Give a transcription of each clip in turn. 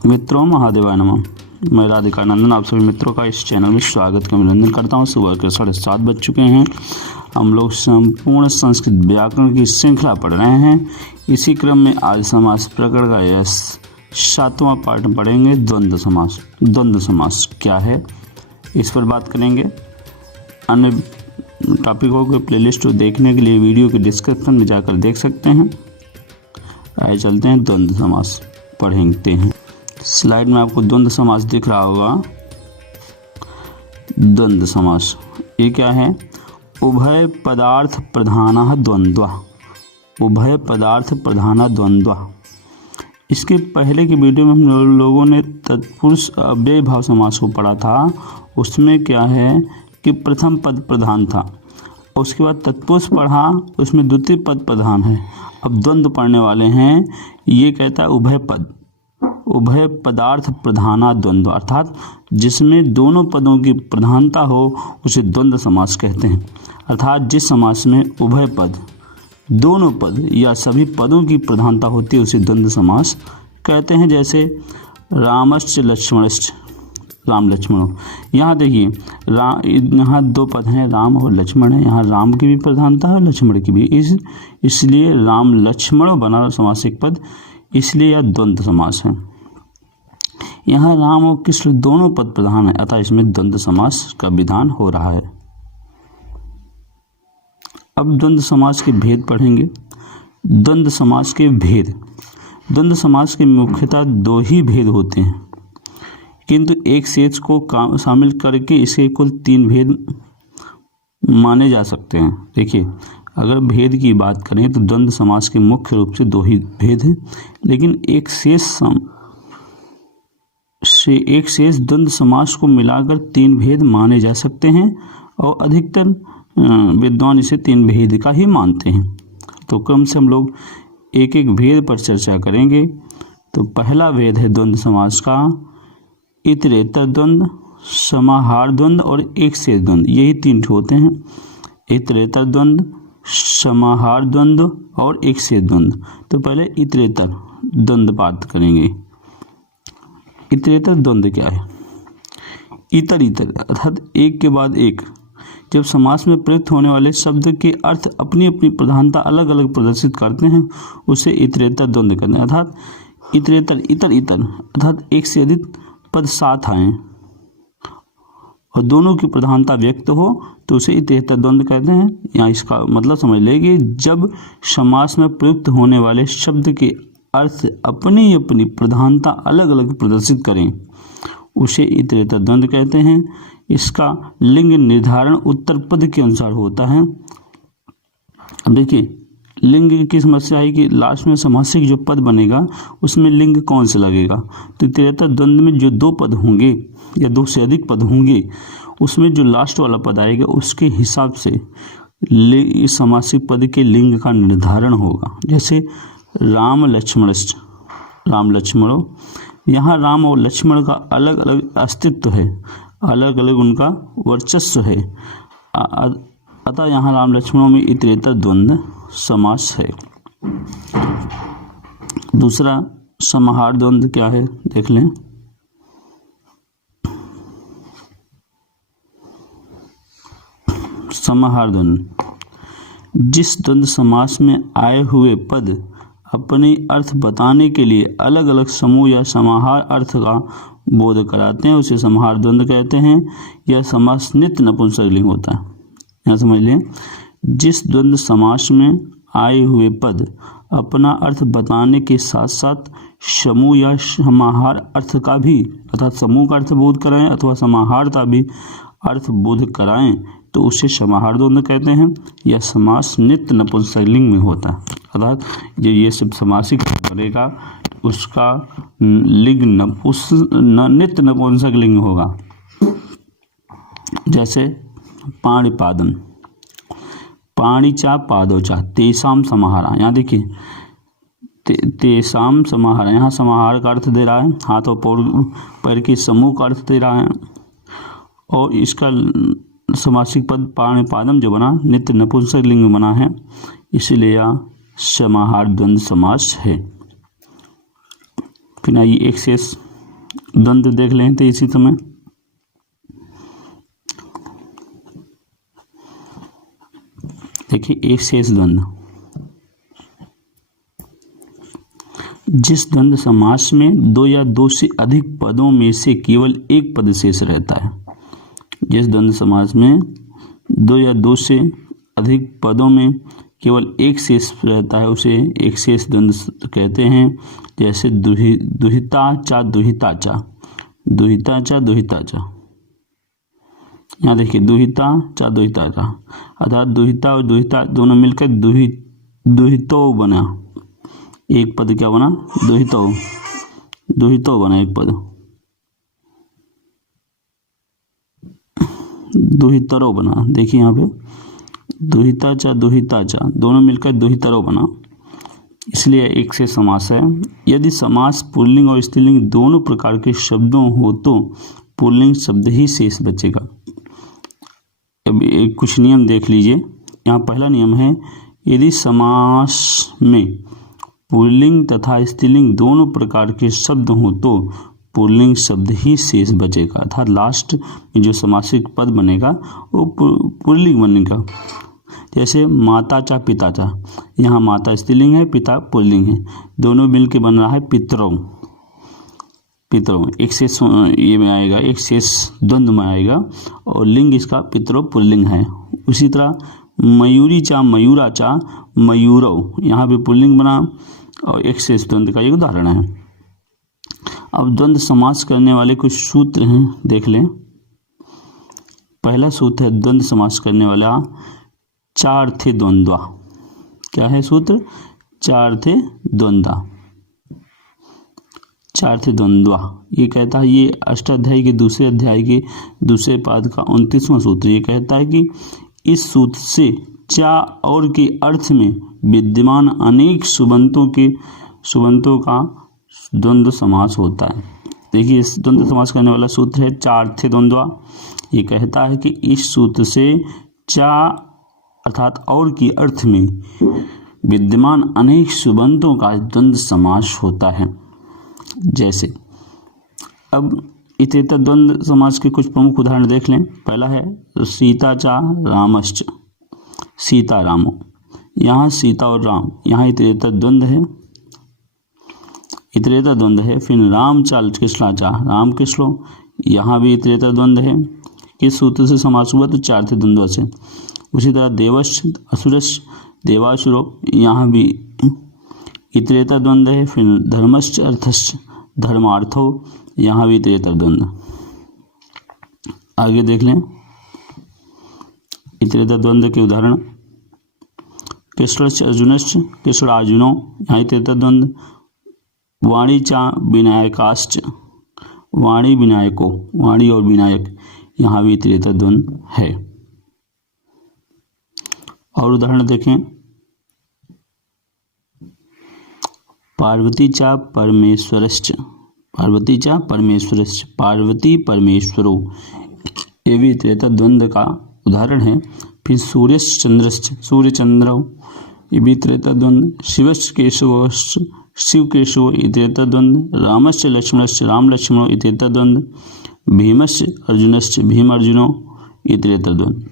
मित्रों, महादेवाय नमः। मैं राधिका नंदन आप सभी मित्रों का इस चैनल में स्वागत का अभिनंदन करता हूँ। सुबह के 7:30 बज चुके हैं। हम लोग संपूर्ण संस्कृत व्याकरण की श्रृंखला पढ़ रहे हैं। इसी क्रम में आज समास प्रकरण का यह 7वां पार्ट पढ़ेंगे। द्वंद्व समास। द्वंद्व समास क्या है, इस पर बात करेंगे। अन्य टॉपिकों के प्लेलिस्ट को देखने के लिए वीडियो के डिस्क्रिप्शन में जाकर देख सकते हैं। आइए चलते हैं, द्वंद्व समास पढ़ते हैं। स्लाइड में आपको द्वंद्व समास दिख रहा होगा। द्वंद्व समास ये क्या है? उभय पदार्थ प्रधानः द्वंद्वः। उभय पदार्थ प्रधानः द्वंद्वः। इसके पहले की वीडियो में हम लोगों ने तत्पुरुष अव्यय भाव समास को पढ़ा था। उसमें क्या है कि प्रथम पद प्रधान था, उसके बाद तत्पुरुष पढ़ा, उसमें द्वितीय पद प्रधान है। अब द्वंद्व पढ़ने वाले हैं, ये कहता है उभय पद, उभय पदार्थ प्रधाना द्वंद्व, अर्थात जिसमें दोनों पदों की प्रधानता हो उसे द्वंद्व समास कहते हैं। अर्थात जिस समास में उभय पद, दोनों पद या सभी पदों की प्रधानता होती है उसे द्वंद्व समास कहते हैं। जैसे रामश्च लक्ष्मणश्च, राम लक्ष्मणों। यहाँ देखिए, यहाँ दो पद हैं, राम और लक्ष्मण है। यहाँ राम की भी प्रधानता है, लक्ष्मण की भी, इसलिए राम लक्ष्मणों बना समासिक पद, इसलिए यह द्वंद्व समास है। यहाँ राम और कृष्ण दोनों पद प्रधान है, अतः इसमें द्वंद्व समास का विधान हो रहा है। अब द्वंद्व समास के भेद पढ़ेंगे। द्वंद्व समास के भेद। द्वंद्व समास के मुख्यतः दो ही भेद होते हैं, किंतु एक शेष को शामिल करके इसके कुल 3 भेद माने जा सकते हैं। देखिए, अगर भेद की बात करें तो द्वंद्व समास के मुख्य रूप से 2 ही भेद हैं, लेकिन एक शेष द्वंद्व समास को मिलाकर 3 भेद माने जा सकते हैं, और अधिकतर विद्वान इसे 3 भेद का ही मानते हैं। तो क्रम से हम लोग एक एक भेद पर चर्चा करेंगे। तो पहला भेद है द्वंद्व समास का इतरेतर द्वंद्व, समाहार द्वंद्व और एक शेष द्वंद्व। यही 3 होते हैं, इतरेतर द्वंद्व, समाहार द्वंद्व और एक शेष द्वंद्व। तो पहले इतरेतर द्वंद्व बात करेंगे। इतरेतर द्वंद्व क्या है? इतर इतर अर्थात एक के बाद एक, जब समास में प्रयुक्त होने वाले शब्द के अर्थ अपनी अपनी प्रधानता अलग अलग प्रदर्शित करते हैं उसे इतरेतर द्वंद्व कहते हैं। अर्थात इतरेतर इतर इतर अर्थात एक से अधिक पद साथ आए और दोनों की प्रधानता व्यक्त हो तो उसे इतरेतर द्वंद्व कहते हैं। यहाँ इसका मतलब समझ लेंगे, जब समास में प्रयुक्त होने वाले शब्द के अर्थ अपनी अपनी प्रधानता अलग अलग प्रदर्शित करें उसे इतरेतर द्वंद्व कहते हैं। इसका लिंग निर्धारण उत्तर पद के अनुसार होता है। अब देखिए, लिंग की समस्या है कि लास्ट में समासिक जो पद बनेगा उसमें लिंग कौन सा लगेगा। तो इतरेतर द्वंद्व में जो 2 पद होंगे या 2 से अधिक पद होंगे, उसमें जो लास्ट वाला पद आएगा उसके हिसाब से इस समासिक पद के लिंग का निर्धारण होगा। जैसे राम लक्ष्मणश्च, राम लक्ष्मणों। यहाँ राम और लक्ष्मण का अलग अलग अस्तित्व है, अलग अलग उनका वर्चस्व है, अतः यहाँ राम लक्ष्मणों में इतरेतर द्वंद्व समास है। दूसरा समाहार द्वंद्व क्या है देख लें। समाहार द्वंद्व, जिस द्वंद्व समास में आए हुए पद अपने अर्थ बताने के लिए अलग अलग समूह या समाहार अर्थ का बोध कराते हैं उसे समाहार द्वंद्व कहते हैं। यह समास नित्य नपुंसकलिंग होता है। यहाँ समझ लें, जिस द्वंद्व समास में आए हुए पद अपना अर्थ बताने के साथ साथ समूह या समाहार अर्थ का भी, अर्थात समूह का अर्थ बोध कराएं अथवा समाहार का भी अर्थ बोध कराएं तो उसे समाहार द्वंद्व कहते हैं। यह समास नित्य नपुंसकलिंग में होता है, अर्थात जो ये सब समासिक बनेगा उसका लिंग नित्य नपुंसकलिंग होगा। जैसे पाणिपादम, पाणिचा पादोचा, तेसाम समाहारा। यहाँ देखिए, तेसाम समाहारा, यहाँ समाहार का अर्थ दे रहा है, हाथ और पैर के समूह का अर्थ दे रहा है, और इसका समासिक पद पाणिपादम जो बना नित्य नपुंसकलिंग में बना है, इसीलिए यह समाहार द्वंद्व समास है। फिर आइए एक शेष द्वंद्व देख लें तो इसी समय देखिए एक शेष द्वंद्व, जिस द्वंद्व समास में दो या दो से अधिक पदों में से केवल एक पद शेष रहता है। जिस द्वंद्व समास में दो या दो से अधिक पदों में केवल एक शेष रहता है उसे एक शेष द्वंद्व कहते हैं। जैसे दुहिता चा दुहिता चा, दुहिता चा दुहिता चा। यहाँ देखिए दुहिता चा दुहिता चा, अर्थात दुहिता और दुहिता दोनों मिलकर दुहितो बना। एक पद क्या बना? दुहितो, दुहितो बना एक पद, दुहितरो बना। देखिए यहाँ पे दुहिता चा दोनों मिलकर दुहितरो बना, इसलिए एक से समास है। यदि समास पुल्लिंग और स्त्रीलिंग दोनों प्रकार के शब्दों हो तो पुल्लिंग शब्द ही शेष बचेगा। अब एक कुछ नियम देख लीजिए। यहाँ पहला नियम है, यदि समास में पुल्लिंग तथा स्त्रीलिंग दोनों प्रकार के शब्द हो तो पुल्लिंग शब्द ही शेष बचेगा, अर्थात लास्ट में जो समासिक पद बनेगा वो पुल्लिंग बनेगा। जैसे माता चा पिता चा, यहाँ माता स्त्रीलिंग है, पिता पुल्लिंग है, दोनों मिलके बन रहा है पितरों। पितरों एक शेष ये में आएगा, एक शेष द्वंद्व में आएगा और लिंग इसका पितरों पुल्लिंग है। उसी तरह मयूरी चा मयूरा चा मयूरव, यहाँ भी पुल्लिंग बना और एक शेष द्वंद्व का एक उदाहरण है। अब द्वंद्व समास करने वाले कुछ सूत्र हैं, देख लें। पहला सूत्र है द्वंद्व समास करने वाला चार्थे द्वंद्वा। क्या है सूत्र? चार्थे द्वंद्वा, चार्थे द्वंद्वा। ये कहता है, ये अष्टाध्यायी के दूसरे अध्याय के दूसरे पाद का 29वां सूत्र। ये कहता है कि इस सूत्र से चा और के अर्थ में विद्यमान अनेक सुबंतों का द्वंद्व समास होता है। देखिए इस द्वंद्व समास करने वाला सूत्र है चार्थे द्वंद्वा। ये कहता है कि इस सूत्र से चा अर्थात और के अर्थ में विद्यमान अनेक सुबंतों का द्वंद्व समास होता है। जैसे अब इतरेतर द्वंद्व समास के कुछ प्रमुख उदाहरण देख लें। पहला है सीता चा रामश्च, सीता रामो। यहाँ सीता और राम, यहाँ इतरेतर द्वंद्व है, इतरेतर द्वंद्व है। फिर राम चाल कृष्णा चा, राम कृष्णो, यहाँ भी इतरेतर द्वंद्व है। किस सूत्र से समास हुआ? तो चार्थे द्वंद्व से। उसी तरह देवश्च असुरश्च देवासुरो, यहाँ भी इतरेतर द्वंद्व है। फिर धर्मश्च अर्थश्च धर्मार्थो, यहाँ भी इतरेतर द्वंद्व। आगे देख लें इतरेतर द्वंद्व के उदाहरण। कृष्णश्च अर्जुनश्च कृष्णार्जुनो, यहाँ इतरेतर द्वंद्व। वाणी चा विनायकाश्च, वाणी विनायको, वाणी और विनायक, यहाँ भी इतरेतर द्वंद्व है। और उदाहरण देखें। पार्वती चा परमेश्वरश्च, पार्वती चा परमेश्वरश्च, पार्वती परमेश्वरो, ये भी इतरेतर द्वंद्व का उदाहरण है। फिर सूर्यश्च चंद्रश्च, सूर्य चंद्रो, ये भी इतरेतर द्वंद्व। शिवश्च केशवश्च, शिव केशव, इतरेतर द्वंद्व। रामश्च लक्ष्मणश्च, राम लक्ष्मणो, इतरेतर द्वंद्व। भीमश्च अर्जुनश्च, भीम अर्जुनो, इतरेतर द्वंद्व।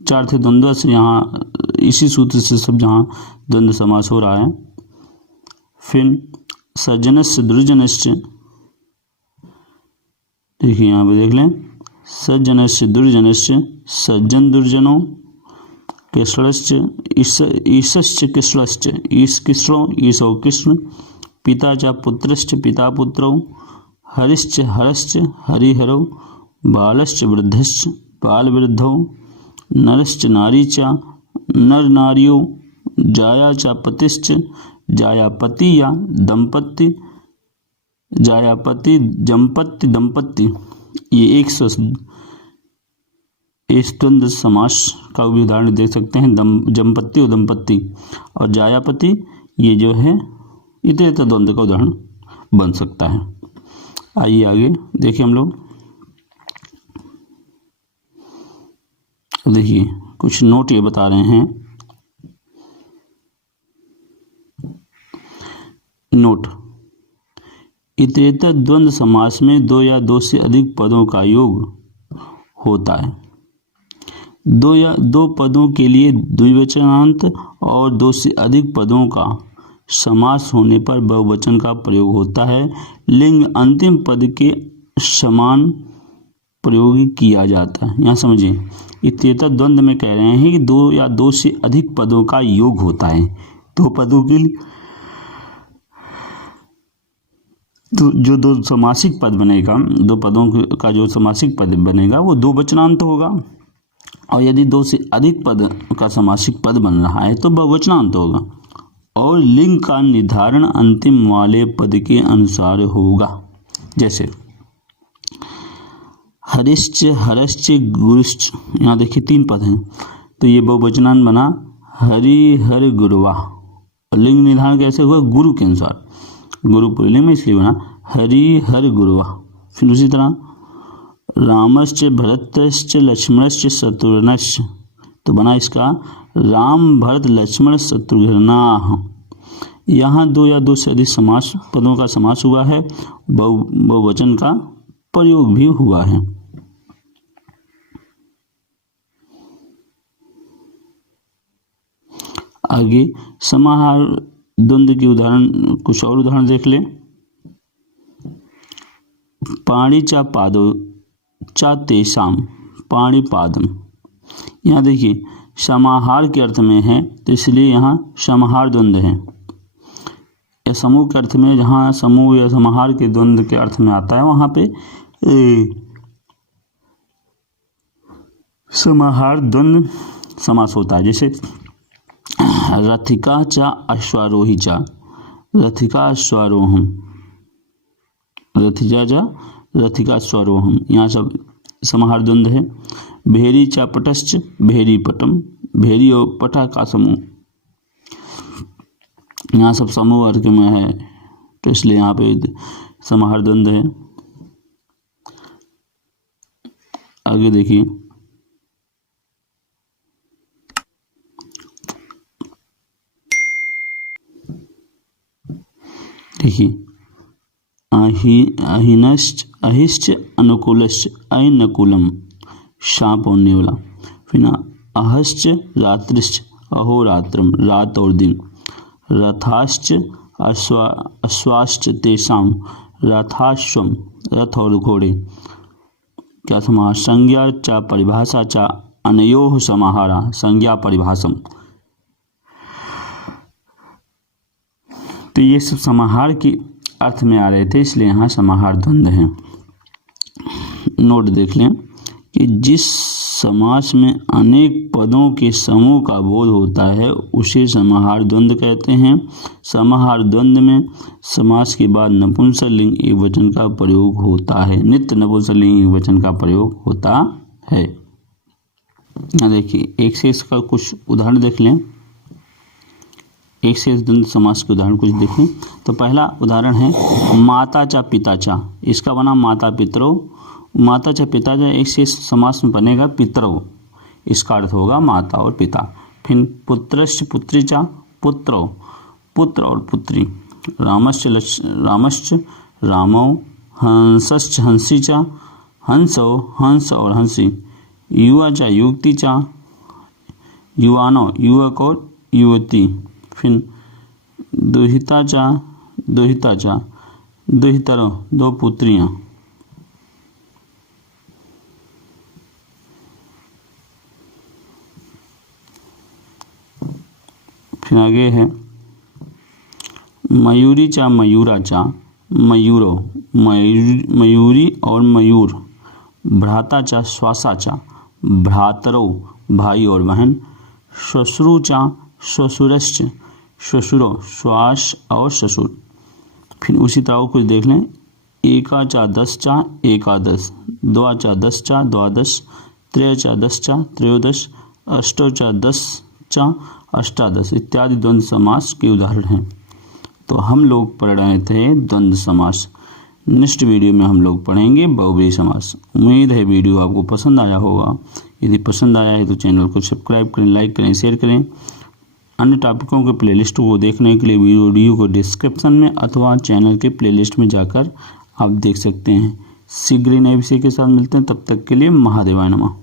चार्थे द्वंद्व से यहाँ इसी सूत्र से सब जहाँ द्वंद्व समास हो रहा है। फिर सज्जनश्च दुर्जनश्च, देखिए यहाँ पे देख लें। सज्जनश्च दुर्जनश्च, सज्जन दुर्जनो। कृष्णश्च ईशश्च कृष्णश्च, ईश कृष्णो, ईशो कृष्ण। पिता च पुत्रश्च, पिता पुत्रो। हरिश्च हरश्च, हरिहरो। बालश्च वृद्धश्च, बाल वृद्धो। नरश्च नारी च, नर नारियो। जाया च पतिश्च, जायापति या दंपत्ति, जायापति जंपत्ति दंपत्ति। ये एक द्वंद्व समास का भी उदाहरण दे सकते हैं, जंपत्ति और दंपत्ति। और जायापति ये जो है इतरेतर द्वंद्व का उदाहरण बन सकता है। आइए आगे देखिए हम लोग। देखिए कुछ नोट ये बता रहे हैं। नोट, इतरेतर द्वंद्व समास में दो या दो से अधिक पदों का योग होता है। दो या दो पदों के लिए द्विवचनांत और दो से अधिक पदों का समास होने पर बहुवचन का प्रयोग होता है। लिंग अंतिम पद के समान प्रयोग किया जाता है। यहाँ समझिए, इतरेतर द्वंद्व में कह रहे हैं कि दो या दो से अधिक पदों का योग होता है। दो पदों के लिए तो जो दो समासिक पद बनेगा, दो पदों का जो समासिक पद बनेगा वो दो वचनांत होगा, और यदि दो से अधिक पद का समासिक पद बन रहा है तो बहुवचनांत होगा, और लिंग का निर्धारण अंतिम वाले पद के अनुसार होगा। जैसे हरिश्च, हरश्च, गुरुश्च, यहाँ देखिए तीन पद हैं तो ये बहुवचनांत बना हरि हर गुरुवा। लिंग निर्धारण कैसे हुआ? गुरु के अनुसार, गुरु पुल्लिंग में इसलिए बना हरि हर गुरुवा। फिर उसी तरह रामश्च, भरतश्च, लक्ष्मणश्च, शत्रुघ्नश्च, तो बना इसका राम भरत लक्ष्मण शत्रुघ्नाः। यहाँ दो या दो से अधिक समास पदों का समास हुआ है, बहुवचन का प्रयोग भी हुआ है। आगे समाहार द्वंद्व के उदाहरण, कुछ और उदाहरण देख लें। पाणी चा पादो चा तेषाम पाणिपादम। यहाँ देखिए समाहार के अर्थ में है तो इसलिए यहाँ समाहार द्वंद्व है। या समूह के अर्थ में, जहाँ समूह या समाहार के द्वंद्व के अर्थ में आता है वहाँ पे समाहार द्वंद्व समास होता है। जैसे रथिका चा अश्वारोही चा, रथिका अश्वारोहम, रथिजा चा रथिका अश्वारोहम, यहाँ सब समाहार द्वंद्व है। भेरी चा पटश्च भेरी पटम, भेरी और पटा का समूह, यहाँ सब समूह अर्थ में है तो इसलिए यहाँ पे समाहार द्वंद्व है। आगे देखिए अहिनश्च अहिश्च अनुकूलश्च अनकुलम, शाप और नेवला। फिर अहश्च रात्रिश्च अहोरात्रम, रात और दिन। रथाश्च अश्वाश्च तेषाम, रथाश्वम, रथ और घोड़े। क्या समाहार? संज्ञा चा परिभाषा चा अनयोः समाहारा, संज्ञा परिभाषम। तो ये सब समाहार के अर्थ में आ रहे थे, इसलिए यहाँ समाहार द्वंद्व है। नोट देख लें कि जिस समास में अनेक पदों के समूह का बोध होता है उसे समाहार द्वंद्व कहते हैं। समाहार द्वंद्व में समास के बाद नपुंसकलिंग एकवचन का प्रयोग होता है, नित्य नपुंसकलिंग एकवचन का प्रयोग होता है। यहाँ देखिए एक से इसका कुछ उदाहरण देख लें। एक से द्वंद्व समास के उदाहरण कुछ देखें तो पहला उदाहरण है माता चा पिता चा, इसका बना माता पितरो। माता चा पिता चा एक से समास में बनेगा पितरो, इसका अर्थ होगा माता और पिता। फिर पुत्रश्च पुत्री चा पुत्रो, पुत्र और पुत्री। रामश्च रामो, हंसश्च हंसी चा हंसो, हंस और हंसी। युवा चा युवती चा युवानो, युवक और युवती। फिर दुहिता चा दुहितरो, दो पुत्रियां। फिर आगे है मयूरी चा मयूरा चा मयूरो, मयूरी और मयूर। भ्राता चा श्वासा चा भ्रातरो, भाई और बहन। श्वश्रु चा श्वशुरश्च, श्वशुरो, श्वास और ससुर। फिर उसी तरह कुछ देख लें। एका चा दस चा एकादश, द्वा चा दस चा द्वादश, त्रय चा दस चा त्रयोदश, अष्टो चा दस चा अष्टादश इत्यादि द्वंद्व समास के उदाहरण हैं। तो हम लोग पढ़ रहे थे द्वंद्व समास। नेक्स्ट वीडियो में हम लोग पढ़ेंगे बहुव्रीहि समास। उम्मीद है वीडियो आपको पसंद आया होगा। यदि पसंद आया है तो चैनल को सब्सक्राइब करें, लाइक करें, शेयर करें। अन्य टॉपिकों के प्लेलिस्ट को देखने के लिए वीडियो को डिस्क्रिप्शन में अथवा चैनल के प्लेलिस्ट में जाकर आप देख सकते हैं। शीघ्र ही नए विषय के साथ मिलते हैं, तब तक के लिए महादेवाय नमः।